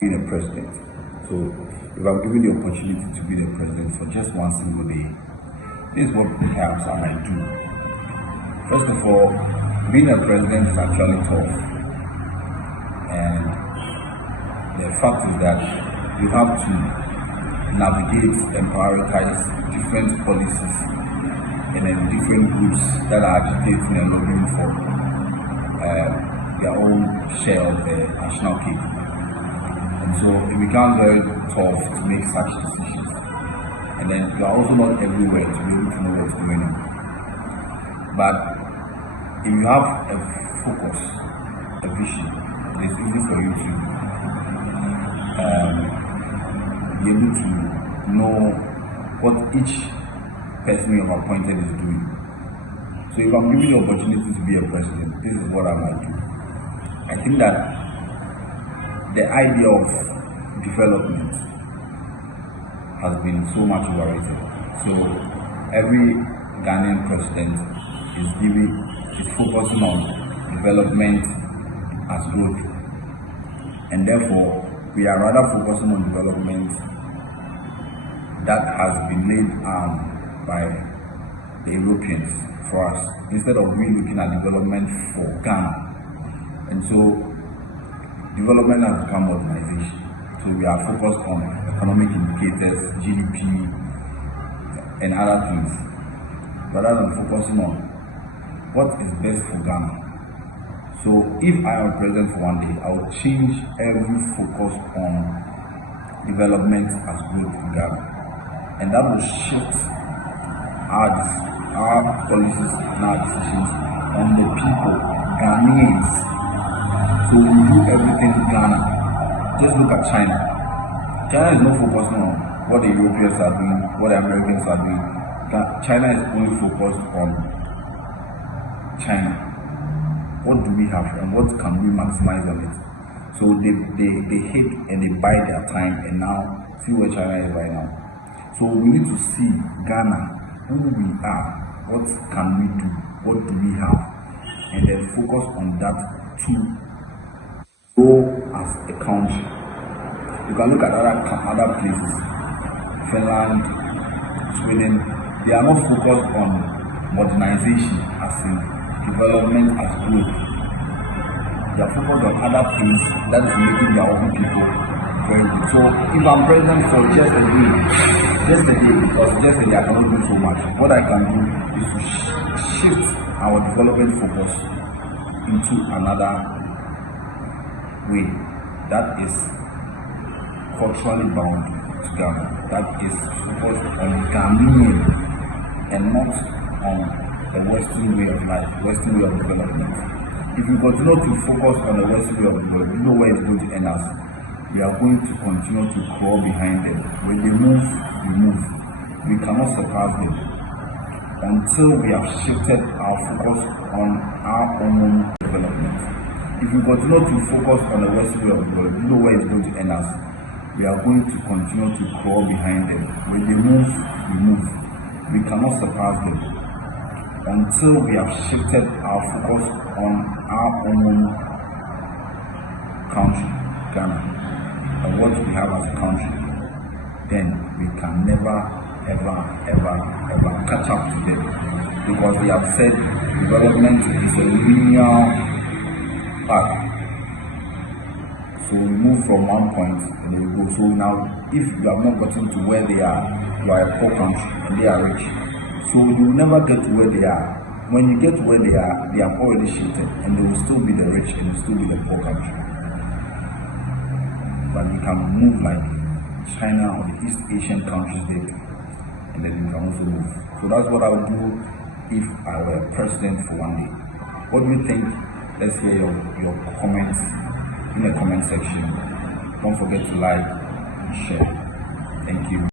being a president. So if I'm given the opportunity to be the president for just one single day, this is what perhaps I might do. First of all, being a president is actually tough. And the fact is that you have to navigate and prioritize different policies and then different groups that are agitating and looking for their own share of the national cake. And so it becomes very tough to make such decisions. And then you are also not everywhere to be able to know what's going on. But if you have a focus, a vision, it is easy for you to be able to know what each person you have appointed is doing. So if I'm given the opportunity to be a president, this is what I might do. I think that the idea of development has been so much overrated. So every Ghanaian president is focusing on development as growth, and therefore we are rather focusing on development that has been laid by the Europeans for us, instead of we looking at development for Ghana. And so development has become modernization. So we are focused on economic indicators, GDP, and other things, rather than focusing on what is best for Ghana. So if I am president for one day, I will change every focus on development as growth in Ghana. And that will shift our policies and our decisions on the people, Ghanaians. So we do everything in Ghana. Just look at China. China is not focusing on what the Europeans are doing, what the Americans are doing. China is only focused on China. What do we have and what can we maximize on it? So they hate and they buy their time, and now see where China is right now. So we need to see Ghana, who we are, what can we do, what do we have, and then focus on that to grow as a country. You can look at other places, Finland, Sweden. They are not focused on modernization as in development as growth. They are focused on other things that is making their own people very good. So if I'm president for just a day, because just a day I cannot do so much. What I can do is to shift our development focus into another way that is culturally bound to Ghana, that is focused on Ghanaian and not on the Western way of life, Western way of development. If we continue to focus on the Western way of development, you know where it's going to end us. We are going to continue to crawl behind them. When they move, we move. We cannot surpass them until we have shifted our focus on our own development. If we continue to focus on the Western way of development, you know where it's going to end us. We are going to continue to crawl behind them. When they move, we move. We cannot surpass them until we have shifted our focus on our own country, Ghana, and what we have as a country. Then we can never, ever catch up to them, because they have said development is a linear path. So we move from one point and then we go. So now, if you have not gotten to where they are, you are a poor country and they are rich. So you will never get to where they are. When you get to where they have already shifted, and they will still be the rich and will still be the poor country. But we can move like China or the East Asian countries did, and then we can also move. So that's what I would do if I were president for one day. What do you think? Let's hear your comments in the comment section. Don't forget to like and share. Thank you.